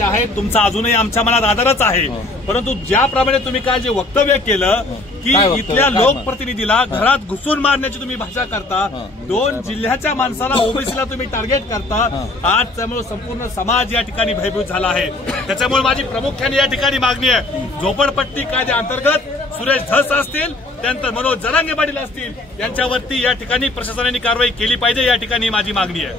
आहे तुमचा अजूनही आमच्या मनात आदरच आहे, परंतु ज्याप्रमाणे तुम्ही काल जे वक्तव्य केलं की इथल्या लोकप्रतिनिधीला घरात घुसून मारण्याची तुम्ही भाषा करता, 2 जिल्ह्याच्या माणसाला ओबीसीला तुम्ही टार्गेट करता, आज त्यामुळे संपूर्ण समाज या ठिकाणी भयभीत झाला आहे। त्याच्यामुळे माझी प्रामुख्याने या ठिकाणी मागणी आहे, झोपडपट्टी कायद्याअंतर्गत सुरेश धस असतील, त्यानंतर मनोज जरांगे पाटील असतील, यांच्यावरती या ठिकाणी प्रशासनाने कारवाई केली पाहिजे, या ठिकाणी माझी मागणी आहे।